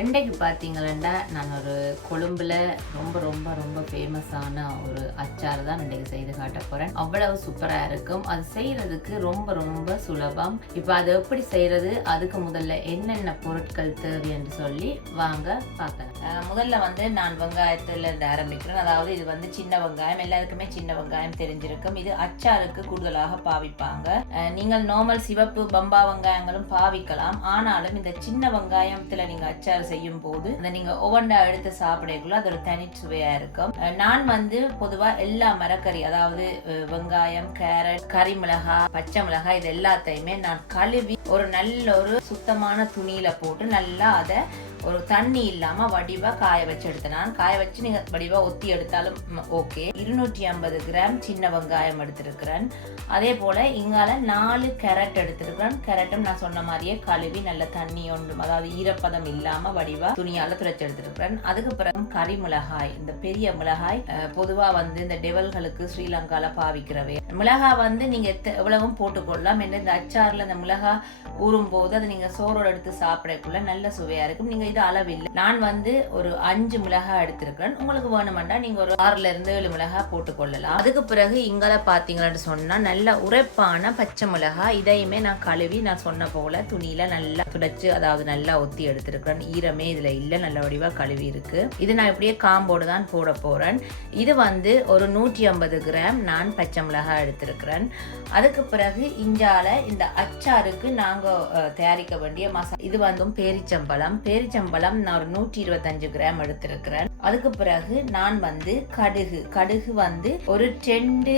இன்றைக்கு பார்த்தீங்கன்னா நான் ஒரு கொழும்புல ரொம்ப ரொம்ப ரொம்ப ஃபேமஸான ஒரு அச்சார் தான் இன்றைக்கு செய்து காட்ட போகிறேன். அவ்வளவு சூப்பராக இருக்கும். அது செய்கிறதுக்கு ரொம்ப ரொம்ப சுலபம். இப்போ அது எப்படி செய்கிறது, அதுக்கு முதல்ல என்னென்ன பொருட்கள் தேவை என்று சொல்லி வாங்க பார்க்கலாம். முதல்ல நான் வெங்காயத்திலிருந்து ஆரம்பிக்கிறேன். அதாவது இது சின்ன வெங்காயம், எல்லாருக்குமே சின்ன வெங்காயம் தெரிஞ்சிருக்கும். இது அச்சாருக்கு கூடுதலாக பாவிப்பாங்க. நீங்கள் நார்மல் சிவப்பு பம்பா வெங்காயங்களும் பாவிக்கலாம். ஆனாலும் இந்த சின்ன வெங்காயத்தில் நீங்கள் அச்சார் செய்யும் போது நீங்க ஓவன்டா எடுத்து சாப்பிடக்குள்ள அது ஒரு தனி சுவையா இருக்கும். நான் பொதுவா எல்லா மரக்கறி, அதாவது வெங்காயம், கேரட், கறி மிளகாய், பச்சை மிளகாய், இது எல்லாத்தையுமே நான் கழுவி ஒரு நல்ல ஒரு சுத்தமான துணியில போட்டு நல்லா அதை ஒரு தண்ணி இல்லாம வடிவா காய வச்சு எடுத்தேன். நான் காய வச்சு நீங்க வடிவா ஒத்தி எடுத்தாலும் ஓகே. 250 கிராம் சின்ன வெங்காயம் எடுத்திருக்கிறேன். அதே போல இங்கால 4 கேரட் எடுத்திருக்கிறேன். கேரட்டும் நான் சொன்ன மாதிரியே கழுவி நல்ல தண்ணி ஒன்றும், அதாவது ஈரப்பதம் இல்லாம வடிவா துணியால துடைச்சு எடுத்திருக்கிறேன். அதுக்கு பிறகு கறி மிளகாய், இந்த பெரிய மிளகாய் பொதுவா இந்த டெவல்களுக்கு ஸ்ரீலங்கால பாவிக்கிறவே மிளகாய் நீங்க எவ்வளவும் போட்டுக்கொள்ளலாம். இந்த அச்சார்ல இந்த மிளகாய் ஊறும் போது அது நீங்க சோறோட எடுத்து சாப்பிடக்குள்ள நல்ல சுவையா இருக்கும். நீங்க இது அளவில்லை. நான் ஒரு 5 மிளகாய் எடுத்திருக்கிறேன். உங்களுக்கு வேணுமெண்டா நீங்க ஒரு 6ல இருந்து 7 மிளகாய் போட்டுக்கொள்ளலாம். அதுக்கு பிறகு இங்கால பாத்தீங்கன்னு சொன்னா நல்ல உரைப்பான பச்சை மிளகாய், இதையுமே நான் கழுவி நான் சொன்ன போல துணியில நல்லா துடைச்சு, அதாவது நல்லா ஒத்தி எடுத்திருக்கிறேன். ஈரமே இதுல இல்ல, நல்ல வடிவா கழுவி இருக்கு. இது நான் இப்படியே காம்போடு தான் போட போறேன். இது ஒரு 150 கிராம் நான் பச்சை மிளகாய் எடுத்திருக்கிறேன். அதுக்கு பிறகு இஞ்சால இந்த அச்சாருக்கு நாங்க தயாரிக்க வேண்டிய மசாலா, இது பேரிச்சம்பழம் நான் ஒரு 125 கிராம் எடுத்திருக்கிறேன். அதுக்கு பிறகு நான் கடுகு ஒரு 2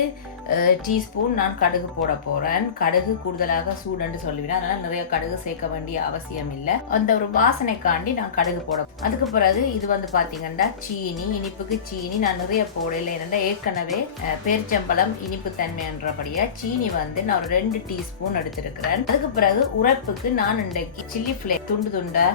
டீஸ்பூன் நான் கடுகு போட போறேன். கடுகு கூடுதலாக சூடுன்னு சொல்லுவேன், அதனால நிறைய கடுகு சேர்க்க வேண்டிய அவசியம் இல்லை. அந்த ஒரு வாசனைக்காண்டி நான் கடுகு போட. அதுக்கு பிறகு இது பாத்தீங்கன்னா சீனி, இனிப்புக்கு சீனி நான் நிறைய போடல. என்னென்னா ஏற்கனவே பேரிச்சம்பழம் இனிப்பு தன்மைன்றபடியா சீனி நான் ஒரு 2 டீஸ்பூன் எடுத்திருக்கிறேன். அதுக்கு பிறகு உரைப்புக்கு நான் இன்றைக்கு சில்லி ஃபிளேக்ஸ் துண்டா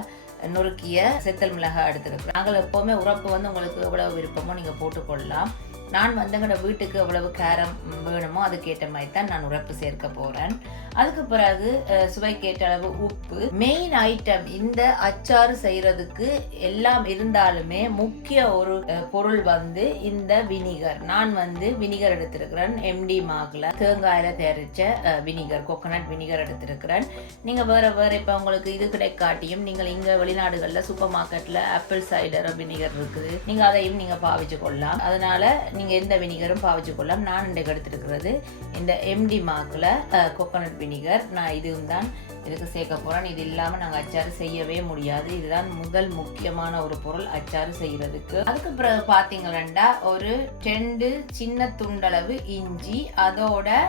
நொறுக்கிய செத்தல் மிளகாய் எடுத்திருக்கிறேன். நாங்கள் எப்பவுமே உரைப்பு உங்களுக்கு எவ்வளவு விருப்பமோ நீங்க போட்டுக்கொள்ளலாம். நான் எங்களோட வீட்டுக்கு எவ்வளவு காரம் வேணுமோ அதுக்கேற்ற மாதிரி தான் நான் உரைப்பு சேர்க்க போறேன். அதுக்கு பிறகு சுவைக்கேற்ற அளவு உப்பு. மெயின் ஐட்டம் இந்த அச்சாறு செய்யறதுக்கு எல்லாம் இருந்தாலுமே முக்கிய ஒரு பொருள் இந்த வினிகர். நான் வினிகர் எடுத்திருக்கிறேன். எம்டி மார்க்ல தேங்காயில தயாரிச்ச வினிகர், கோகனட் வினிகர் எடுத்திருக்கிறேன். நீங்க வேற இப்ப உங்களுக்கு இது கிடைக்காட்டியும் நீங்கள் இங்க வெளிநாடுகள்ல சூப்பர் மார்க்கெட்ல ஆப்பிள் சைடர் வினிகர் இருக்குது, நீங்க அதையும் நீங்க பாவிச்சு கொள்ளலாம். அதனால நீங்க எந்த வினிகரும் பாவிச்சு கொள்ளலாம். நான் இன்றைக்கு எடுத்திருக்கிறது இந்த எம்டி மார்க்ல கோகனட் வினிகர். நான் இதுவும் தான் இதுக்கு சேர்க்க போறேன். இது இல்லாம நாங்க அச்சாறு செய்யவே முடியாது. இதுதான் முதல் முக்கியமான ஒரு பொருள் அச்சாறு செய்யறதுக்கு. அதுக்கு பிறகு பாத்தீங்கன்னா ஒரு 2 சின்ன துண்டளவு இஞ்சி, அதோட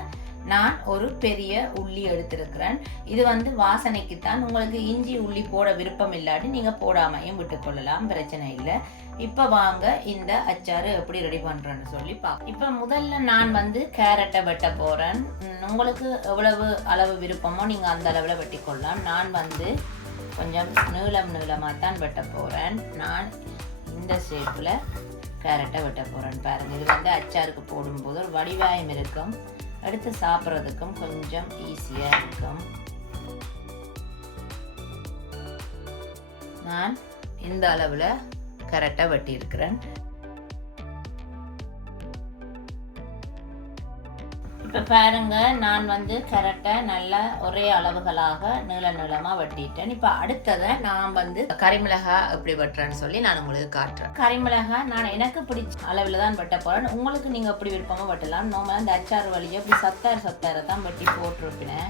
நான் ஒரு பெரிய உள்ளி எடுத்திருக்கிறேன். இது வாசனைக்கு தான். உங்களுக்கு இஞ்சி உள்ளி போட விருப்பம் இல்லாட்டி நீங்க போடாமையும் விட்டுக்கொள்ளலாம், பிரச்சனை இல்லை. இப்ப வாங்க இந்த அச்சாறு எப்படி ரெடி பண்றேன்னு சொல்லி பார்க்கலாம். இப்ப முதல்ல நான் கேரட்டை வெட்ட போறேன். உங்களுக்கு எவ்வளவு அளவு விருப்பமோ நீங்க அந்த அளவுல வெட்டிக்கொள்ளலாம். நான் கொஞ்சம் நீளமா தான் வெட்ட போறேன். நான் இந்த ஷேப்ல கேரட்டை வெட்ட போறேன். பாருங்க, இது அச்சாருக்கு போடும்போது ஒரு வடிவாயம் இருக்கும், எடுத்து சாப்பிட்றதுக்கும் கொஞ்சம் ஈஸியா இருக்கும். நான் இந்த அளவுல கரெக்டா வெட்டி இருக்கிறேன். இப்ப பாருங்க, நான் கரெக்டா நல்லா ஒரே அளவுகளாக நீளமா வெட்டிட்டேன். இப்ப அடுத்ததை நான் கறிமிளகாய் எப்படி வெட்டுறேன்னு சொல்லி நான் உங்களுக்கு காட்டுறேன். கறிமிளகாய் நான் எனக்கு பிடிச்ச அளவுல தான் வெட்ட போறேன். உங்களுக்கு நீங்க எப்படி விருப்பமா வெட்டலாம். நோம இந்த அச்சாறு வழியை இப்படி சத்தார தான் வெட்டி போட்டிருப்பேன்.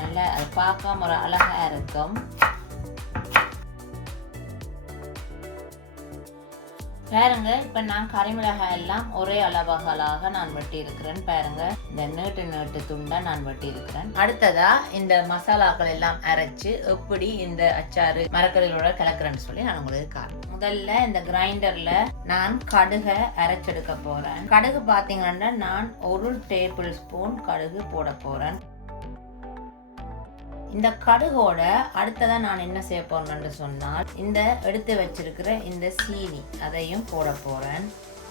நல்லா அது பார்க்காம ஒரு அழகா இருக்கும். பாருங்க, இப்ப நான் கறிமிளகாய் எல்லாம் ஒரே அளவுகளாக நான் வெட்டி இருக்கிறேன். பாருங்க, இந்த நீட்டு துண்டா நான் வெட்டி இருக்கிறேன். அடுத்ததா இந்த மசாலாக்கள் எல்லாம் அரைச்சு எப்படி இந்த அச்சாறு மரக்கறிகளோட கலக்குறேன்னு சொல்லி நான் உங்களுக்கு காட்டுறேன். முதல்ல இந்த கிரைண்டர்ல நான் கடுகை அரைச்செடுக்க போறேன். கடுகு பாத்தீங்கன்னா நான் 1 டேபிள் ஸ்பூன் கடுகு போட போறேன். இந்த கடுகோட அடுத்ததான் நான் என்ன செய்ய போறேன்னு சொன்னால் இந்த எடுத்து வச்சிருக்கிற இந்த சீனி அதையும் போட போறேன்.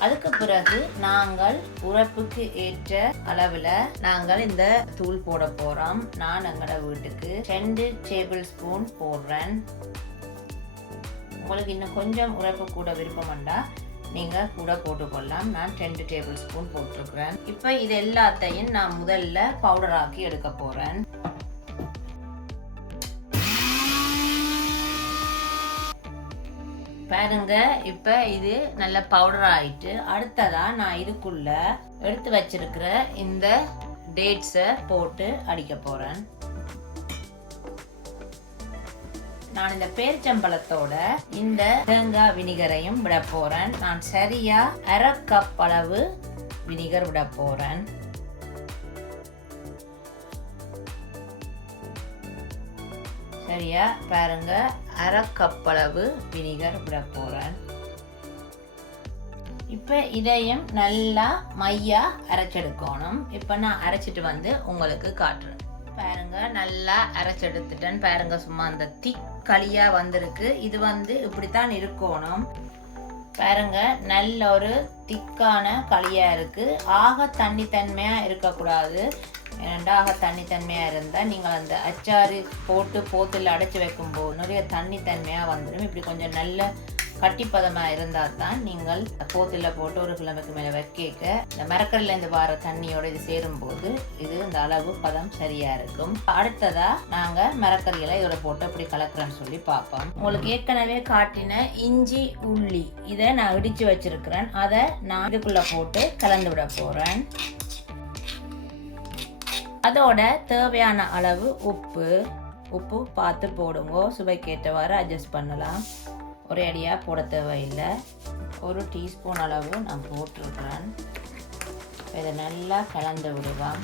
அதுக்கு பிறகு நாங்கள் உரைப்புக்கு ஏற்ற அளவுல நாங்கள் இந்த தூள் போட போறோம். நான் எங்களோட வீட்டுக்கு 2 டேபிள் ஸ்பூன் போடுறேன். உங்களுக்கு இன்னும் கொஞ்சம் உரைப்பு கூட விருப்பம்ண்டா நீங்கள் கூட போட்டுக்கொள்ளலாம். நான் 2 டேபிள் ஸ்பூன் போட்டிருக்கிறேன். இப்போ இது எல்லாத்தையும் நான் முதல்ல பவுடர் ஆக்கி எடுக்க போகிறேன். பாருங்க, இப்போ இது நல்ல பவுடர் ஆயிட்டு அடுத்ததா நான் இதுக்குள்ள எடுத்து வச்சிருக்கிற இந்த டேட்ஸை போட்டு அடிக்க போறேன். நான் இந்த பேரிச்சம்பழத்தோட இந்த தேங்காய் வினிகரையும் விட போறேன். நான் சரியா 1/2 கப் அளவு வினிகர் விட போறேன். சரியா பாருங்க, 1/2 கப் அளவு வினிகர் விட போறேன். இப்ப இதையும் நல்லா மையா அரைச்செடுக்கணும். இப்ப நான் அரைச்சிட்டு வந்து உங்களுக்கு காட்டுறேன். பாருங்க, நல்லா அரைச்செடுத்துட்டேன். பாருங்க, சும்மா அந்த திக் களியா வந்திருக்கு. இது வந்து இப்படித்தான் இருக்கணும். பாருங்க, நல்ல ஒரு திக்கான களியா இருக்கு. ஆக தண்ணி தன்மையா இருக்கக்கூடாது. ரெண்டாக தண்ணி தன்மையாக இருந்தால் நீங்கள் அந்த அச்சாறு போட்டு போத்தில் அடைச்சி வைக்கும்போது நிறைய தண்ணி தன்மையாக வந்துடும். இப்படி கொஞ்சம் நல்ல கட்டிப்பதமாக இருந்தால் தான் நீங்கள் போத்தில் போட்டு ஒரு கிழமைக்கு மேலே வைக்க இந்த மரக்கல்லேருந்து வர தண்ணியோடு இது சேரும்போது இது இந்த அளவு பதம் சரியாக இருக்கும். அடுத்ததாக நாங்கள் மரக்கறிகளை இதோட போட்டு அப்படி கலக்கிறேன்னு சொல்லி பார்ப்போம். உங்களுக்கு ஏற்கனவே காட்டின இஞ்சி உள்ளி இதை நான் இடித்து வச்சிருக்கிறேன். அதை நான் இதுக்குள்ளே போட்டு கலந்து விட போகிறேன். அதோட தேவையான அளவு உப்பு பார்த்து போடுங்க. சுவைக்கேற்றவாறு அட்ஜஸ்ட் பண்ணலாம். ஒரே அடியாக போட தேவையில்லை. 1 டீஸ்பூன் அளவு நான் போட்டிருக்கிறேன். இதை நல்லா கலந்து விடுவோம்.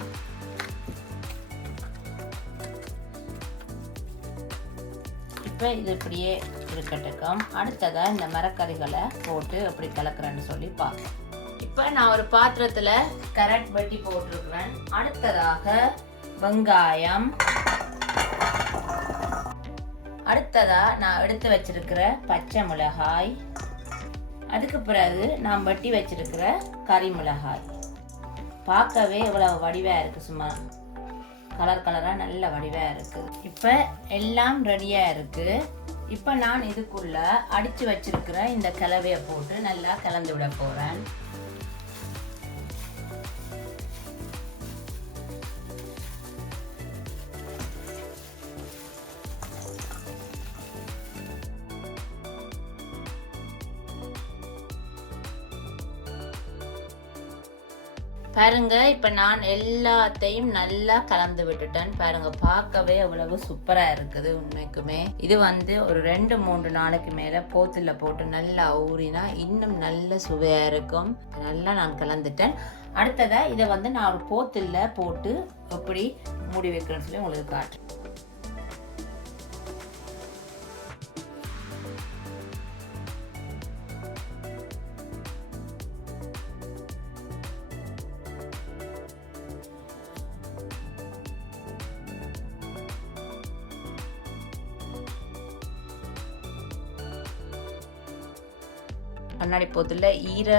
இப்போ இது இப்படியே இருக்கட்டும். அடுத்ததாக இந்த மரக்கறிகளை போட்டு எப்படி கலக்கிறேன்னு சொல்லி பார்க்கலாம். இப்போ நான் ஒரு பாத்திரத்தில் கேரட் வெட்டி போட்டிருக்கிறேன். அடுத்ததாக வெங்காயம், அடுத்ததா நான் எடுத்து வச்சிருக்கிற பச்சை மிளகாய், அதுக்கு பிறகு நான் வெட்டி வச்சிருக்கிற கறி மிளகாய். பார்க்கவே இவ்வளவு வடிவா இருக்கு. சும்மா கலர் கலராக நல்ல வடிவா இருக்கு. இப்போ எல்லாம் ரெடியா இருக்கு. இப்போ நான் இதுக்குள்ள அடிச்சு வச்சிருக்கிற இந்த கலவையை போட்டு நல்லா கலந்து விட போறேன். பாருங்க, இப்ப நான் எல்லாத்தையும் நல்லா கலந்து விட்டுட்டேன். பாருங்க, பார்க்கவே அவ்வளவு சூப்பரா இருக்குது. உண்மைக்குமே இது வந்து ஒரு 2-3 நாளைக்கு மேல போத்துல போட்டு நல்லா ஊறினா இன்னும் நல்ல சுவையா இருக்கும். நல்லா நான் கலந்துட்டேன். அடுத்ததா இதை வந்து நான் ஒரு போத்துல போட்டு எப்படி மூடி வைக்கிறேன்னு சொல்லி உங்களுக்கு காட்டுறேன். கண்ணாடி போத்துல ஈர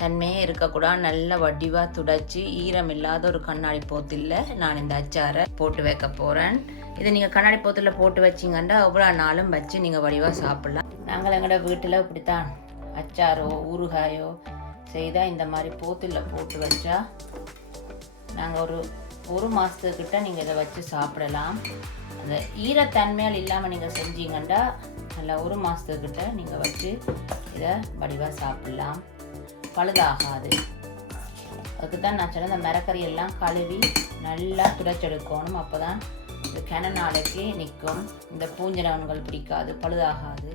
தன்மையே இருக்கக்கூடாது. நல்ல வடிவாக துடைச்சி ஈரம் இல்லாத ஒரு கண்ணாடி போத்தில் நான் இந்த அச்சாரை போட்டு வைக்க போகிறேன். இதை நீங்கள் கண்ணாடி போத்தில் போட்டு வச்சிங்கன்னா எவ்வளோ நாளும் வச்சு நீங்கள் வடிவாக சாப்பிட்லாம். நாங்கள் எங்களோட வீட்டில் இப்படித்தான் அச்சாரோ ஊறுகாயோ செய்தால் இந்த மாதிரி போத்தில் போட்டு வச்சா நாங்கள் ஒரு மாதத்துக்கிட்ட நீங்கள் இதை வச்சு சாப்பிடலாம். அந்த ஈரத்தன்மையால் இல்லாமல் நீங்கள் செஞ்சீங்கன்னா நல்லா 1 மாதத்துக்கிட்ட நீங்கள் வச்சு இதை வடிவாக சாப்பிட்லாம். பழுதாகாது. அதுக்கு தான் நான் சொன்ன இந்த மரக்கறி எல்லாம் கழுவி நல்லா துடைச்செடுக்கணும். அப்போ தான் இது கிண நாளைக்கு நிற்கும். இந்த பூஞ்சனங்கள் பிடிக்காது, பழுதாகாது.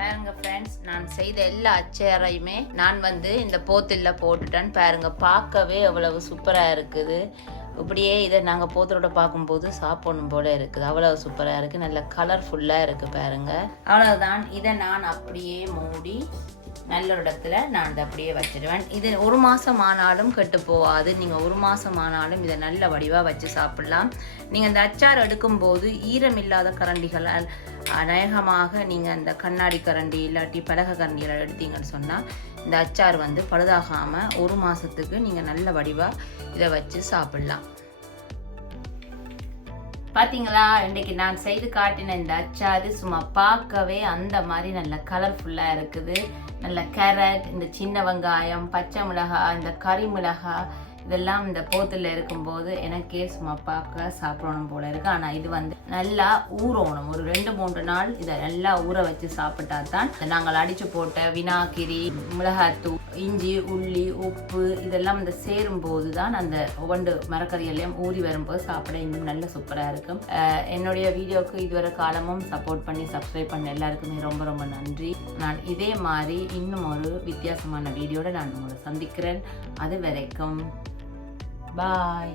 பாருங்க ஃப்ரெண்ட்ஸ், நான் செய்த எல்லா அச்சாரையுமே நான் வந்து இந்த போத்தில் போட்டுட்டேன். பாருங்க, பார்க்கவே அவ்வளவு சூப்பராக இருக்குது. இப்படியே இதை நாங்கள் போத்தரோட பார்க்கும்போது சாப்பிடணும் போல இருக்குது. அவ்வளோ சூப்பராக இருக்குது. நல்ல கலர்ஃபுல்லாக இருக்குது. பாருங்கள், அவ்வளோதான். இதை நான் அப்படியே மூடி நல்ல ஒரு இடத்துல நான் இதை அப்படியே வச்சிடுவேன். இது 1 மாதம் ஆனாலும் கெட்டு போகாது. நீங்கள் 1 மாதம் ஆனாலும் இதை நல்ல வடிவாக வச்சு சாப்பிட்லாம். நீங்கள் இந்த அச்சார் எடுக்கும்போது ஈரம் இல்லாத கரண்டிகளால் அநேகமாக நீங்கள் இந்த கண்ணாடி கரண்டி இல்லாட்டி பலகை கரண்டிகளை எடுத்தீங்கன்னு சொன்னால் இந்த அச்சார் வந்து பழுதாகாமல் 1 மாதத்துக்கு நீங்கள் நல்ல வடிவாக இதை வச்சு சாப்பிட்லாம். பாத்தீங்களா, இன்னைக்கு நான் செய்து காட்டின இந்த அச்சாறு சும்மா பார்க்கவே அந்த மாதிரி நல்ல கலர்ஃபுல்லா இருக்குது. நல்ல கேரட், இந்த சின்ன வெங்காயம், பச்சை மிளகாய், இந்த கறி மிளகாய் இதெல்லாம் இந்த போத்தில் இருக்கும்போது எனக்கே சும்மா பார்க்க சாப்பிடணும் போல இருக்கு. ஆனால் இது நல்லா ஊறணும். ஒரு 2-3 நாள் இதை நல்லா ஊற வச்சு சாப்பிட்டா தான் நாங்கள் அடிச்சு போட்ட வினாகிரி, மிளகாத்தூள், இஞ்சி, உள்ளி, உப்பு இதெல்லாம் இந்த சேரும் போது தான் அந்த ஒவ்வொன்று மரக்கறி எல்லாம் ஊறி வரும்போது சாப்பிட இன்னும் நல்ல சூப்பராக இருக்கும். என்னுடைய வீடியோவுக்கு இதுவரை காலமும் சப்போர்ட் பண்ணி சப்ஸ்கிரைப் பண்ண எல்லாருக்குமே ரொம்ப ரொம்ப நன்றி. நான் இதே மாதிரி இன்னும் ஒரு வித்தியாசமான வீடியோட நான் உங்களை சந்திக்கிறேன். அது வரைக்கும் பாய்.